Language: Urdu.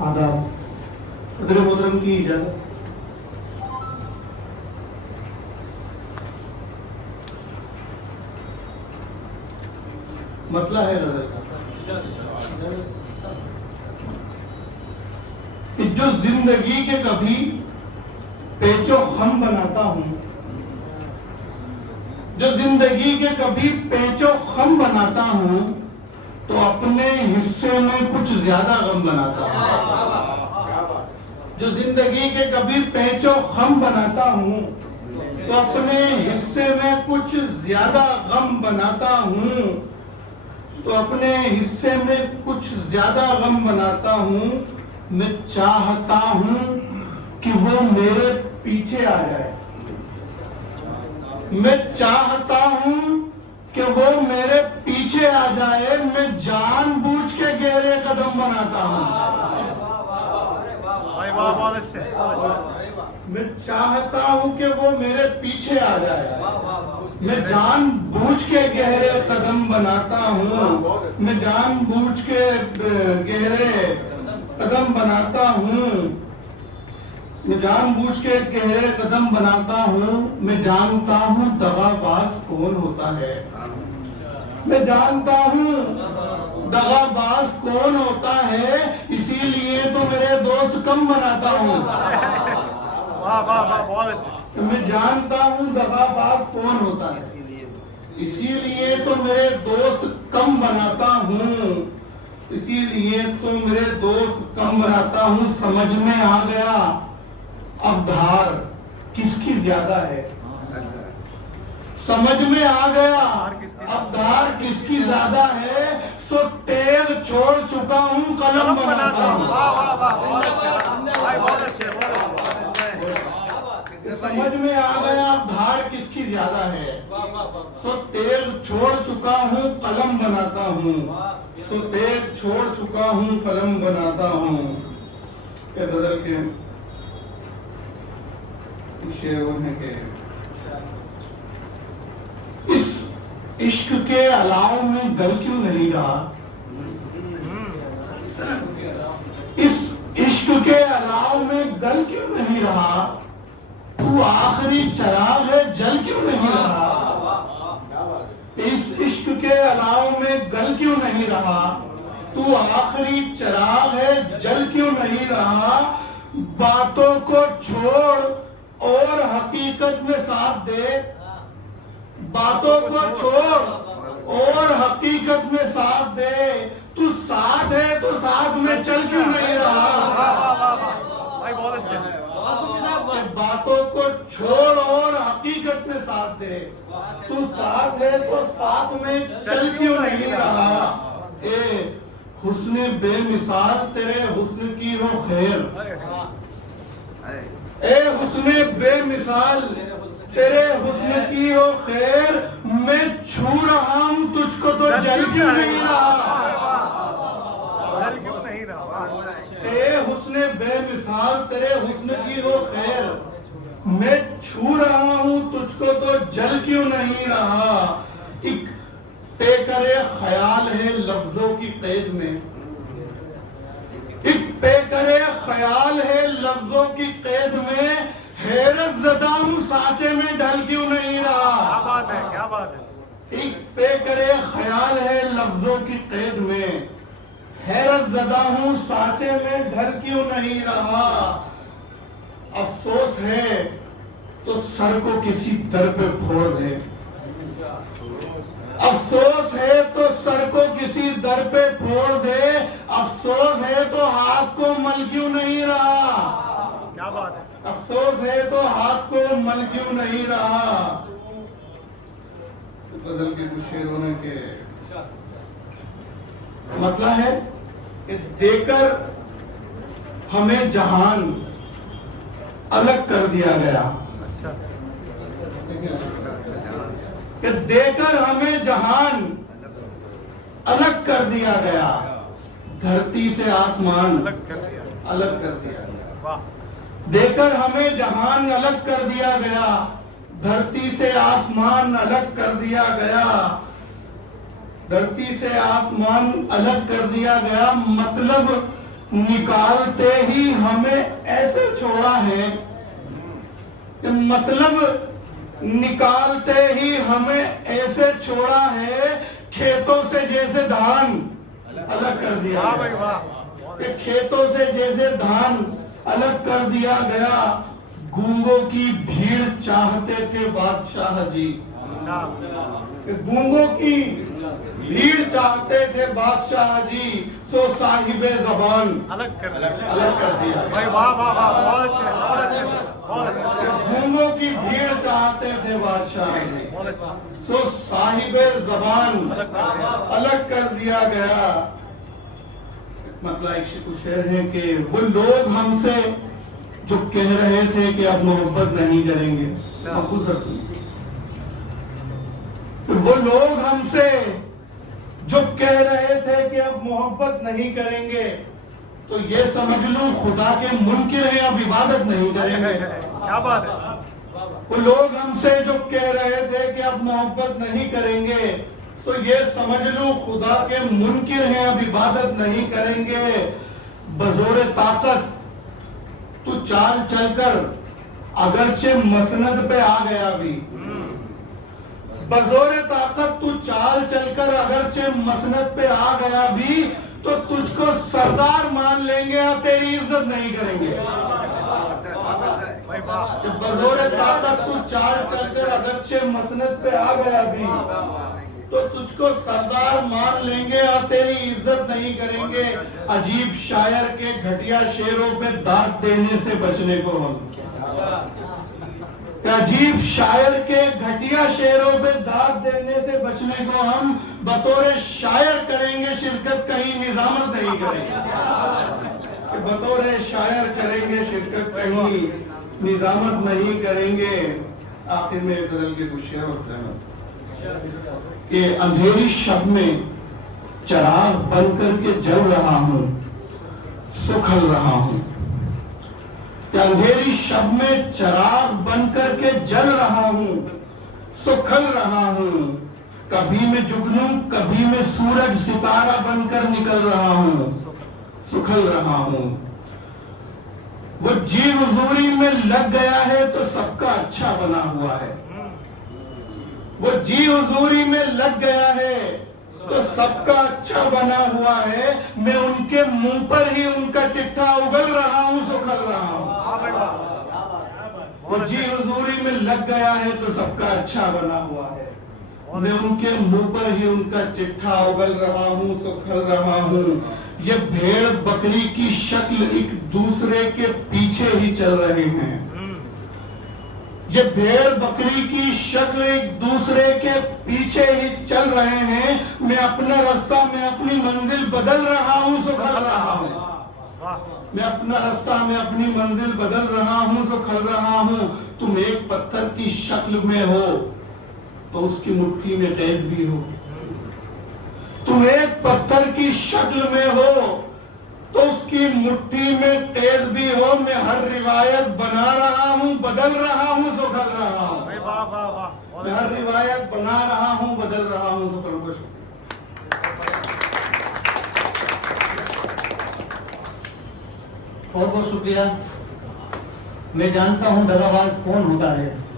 آداب، صدر محترم کی اجازت۔ مسئلہ ہے غزل کا کہ جو زندگی کے کبھی پیچ و خم بناتا ہوں، جو زندگی کے کبھی پیچ و خم بناتا ہوں تو اپنے حصے میں کچھ زیادہ غم بناتا ہوں۔ جو زندگی کے کبھی پیچ و خم بناتا ہوں تو اپنے حصے میں کچھ زیادہ غم بناتا ہوں، تو اپنے حصے میں کچھ زیادہ غم بناتا ہوں۔ میں چاہتا ہوں کہ وہ میرے پیچھے آ جائے، میں چاہتا ہوں کہ وہ میرے پیچھے آ جائے، میں جان بوجھ کے گہرے قدم بناتا ہوں۔ میں چاہتا ہوں کہ وہ میرے پیچھے آ جائے، میں جان بوجھ کے گہرے قدم بناتا ہوں، میں جان بوجھ کے گہرے قدم بناتا ہوں، میں جان بوجھ کے گہرے قدم بناتا ہوں۔ میں جانتا ہوں دغاباز کون ہوتا ہے، میں جانتا ہوں دغاباز کون ہوتا ہے، اسی لیے تو میرے دوست کم بناتا ہوں۔ میں جانتا ہوں دغاباز کون ہوتا ہے، اسی لیے تو میرے دوست کم بناتا ہوں، اسی لیے تو میرے دوست کم بناتا ہوں۔ سمجھ میں آ گیا اب دھار کس کی زیادہ ہے، سمجھ میں آ گیا اب دھار کس کی زیادہ ہے، سو تیغ چھوڑ چکا ہوں قلم بناتا ہوں۔ سمجھ میں آ گیا اب دھار کس کی زیادہ ہے، سو تیغ چھوڑ چکا ہوں قلم بناتا ہوں، سو تیغ چھوڑ چکا ہوں قلم بناتا ہوں۔ کہ غزل کے شعر ہیں کہ اس عشق کے علاؤ میں گل کیوں نہیں رہا، اس عشق کے علاؤ میں گل کیوں نہیں رہا، تو آخری چراغ ہے جل کیوں نہیں رہا، اس عشق کے علاؤ میں گل کیوں نہیں رہا، تو آخری چراغ ہے جل کیوں نہیں رہا۔ باتوں کو چھوڑ اور حقیقت میں ساتھ دے، باتوں کو چھوڑ اور حقیقت میں ساتھ دے، تو ساتھ ہے تو ساتھ میں چل کیوں نہیں رہا۔ باتوں کو چھوڑ اور حقیقت میں ساتھ دے، تو ساتھ ہے تو ساتھ میں چل کیوں نہیں رہا۔ اے حسن بے مثال تیرے حسن کی ہو خیر، اے حسن بے مثال تیرے حسن کی ہو خیر، میں چھو رہا ہوں تجھ کو تو جل کیوں نہیں رہا۔ اے حسن بے مثال تیرے حسن کی ہو خیر، میں چھو رہا ہوں تجھ کو تو جل کیوں نہیں رہا۔ ایک پیکر خیال ہے لفظوں کی قید میں، ایک پیکر خیال ہے لفظوں کی قید میں، حیرت زدہ ہوں سانچے میں ڈھل کیوں نہیں رہا۔ کیا بات ہے۔ ایک پیکر خیال ہے لفظوں کی قید میں، حیرت زدہ ہوں سانچے میں ڈھل کیوں نہیں رہا۔ افسوس ہے تو سر کو کسی در پہ پھوڑ دے، افسوس ہے تو سر کو کسی در پہ پھوڑ دے، افسوس ہے تو ہاتھ کو مل کیوں نہیں رہا۔ کیا بات ہے۔ افسوس ہے تو ہاتھ کو مل کیوں نہیں رہا۔ غزل کے کچھ شعر ہونے کے مطلب ہے کہ دے کر ہمیں جہان الگ کر دیا گیا، اچھا، کہ دے کر ہمیں جہان الگ کر دیا گیا، دھرتی سے آسمان الگ کر دیا، الگ کر دیا گیا۔ واہ، دے کر ہمیں جہان الگ کر دیا گیا، دھرتی سے آسمان الگ کر دیا گیا، دھرتی سے آسمان الگ کر دیا گیا۔ مطلب نکالتے ہی ہمیں ایسے چھوڑا ہے کہ مطلب نکالتے ہی ہمیں ایسے چھوڑا ہے کھیتوں سے جیسے دھان الگ کر دیا گیا، کہ کھیتوں سے جیسے دھان الگ کر دیا گیا، گونگوں کی بھیڑ چاہتے تھے بادشاہ جی، کہ گونگوں کی بھیڑ چاہتے تھے بادشاہ جی، سو صاحب زبان الگ کر دیا۔ گونگوں کی بھیڑ چاہتے تھے بادشاہ جی، سو صاحب زبان الگ کر دیا گیا۔ مطلب ایک شعر ہے کہ وہ لوگ ہم سے جو کہہ رہے تھے کہ اب محبت نہیں کریں گے، وہ لوگ ہم سے جو کہہ رہے تھے کہ اب محبت نہیں کریں گے، تو یہ سمجھ لوں خدا کے منکر ہیں، اب عبادت نہیں کریں گے۔ کیا بات ہے؟ وہ لوگ ہم سے جو کہہ رہے تھے کہ اب محبت نہیں کریں گے، تو یہ سمجھ لوں خدا کے منکر ہیں، اب عبادت نہیں کریں گے۔ بزور طاقت تو چال چل کر اگرچہ مسند پہ آ گیا بھی، بزور طاقت تو چال چل کر اگرچہ مسند پہ آ گیا بھی، تو تجھ کو سردار مان لیں گے اور تیری عزت نہیں کریں گے۔ بزور طاقت تو چال چل کر اگرچہ مسند پہ آ گیا بھی، تو تجھ کو سردار مان لیں گے اور تیری عزت نہیں کریں گے۔ عجیب شاعر کے گھٹیا شعروں پہ داد دینے سے بچنے کو ہم، عجیب شاعر کے گھٹیا شعروں پہ داد دینے سے بچنے کو ہم بطور شاعر کریں گے شرکت، کہیں نظامت نہیں کریں گے۔ بطور شاعر کریں گے شرکت، کہیں نظامت نہیں کریں گے۔ آخر میں غزل کے کچھ شعر ہوتے ہیں کہ اندھیری شب میں چراغ بن کر کے جل رہا ہوں، سکھل رہا ہوں، کہ اندھیری شب میں چراغ بن کر کے جل رہا ہوں، سکھل رہا ہوں، کبھی میں جگنوں کبھی میں سورج ستارہ بن کر نکل رہا ہوں، سکھل رہا ہوں۔ وہ جی حضوری میں لگ گیا ہے تو سب کا اچھا بنا ہوا ہے، وہ جی حضوری میں لگ گیا ہے تو سب کا اچھا بنا ہوا ہے، میں ان کے منہ پر ہی ان کا چٹھا اگل رہا ہوں، سکھل رہا ہوں۔ وہ جی حضوری میں لگ گیا ہے تو سب کا اچھا بنا ہوا ہے، میں ان کے منہ پر ہی ان کا چٹھا اگل رہا ہوں، سکھل رہا ہوں۔ یہ بھیڑ بکری کی شکل ایک دوسرے کے پیچھے ہی چل رہے ہیں، یہ بھیڑ بکری کی شکل ایک دوسرے کے پیچھے ہی چل رہے ہیں، میں اپنا رستہ میں اپنی منزل بدل رہا ہوں، سکھل رہا ہوں۔ میں اپنا رستہ میں اپنی منزل بدل رہا ہوں، سکھل رہا ہوں۔ تم ایک پتھر کی شکل میں ہو تو اس کی مٹھی میں قید بھی ہو، تم ایک پتھر کی شکل میں ہو تو اس کی مٹھی میں قید بھی ہو، میں ہر روایت بنا رہا ہوں، بدل رہا ہوں، سکھل رہا ہوں۔ میں ہر روایت بنا رہا ہوں، بدل رہا ہوں، سکھل رہا ہوں۔ بہت بہت شکریہ۔ میں جانتا ہوں دغاباز کون ہوتا ہے،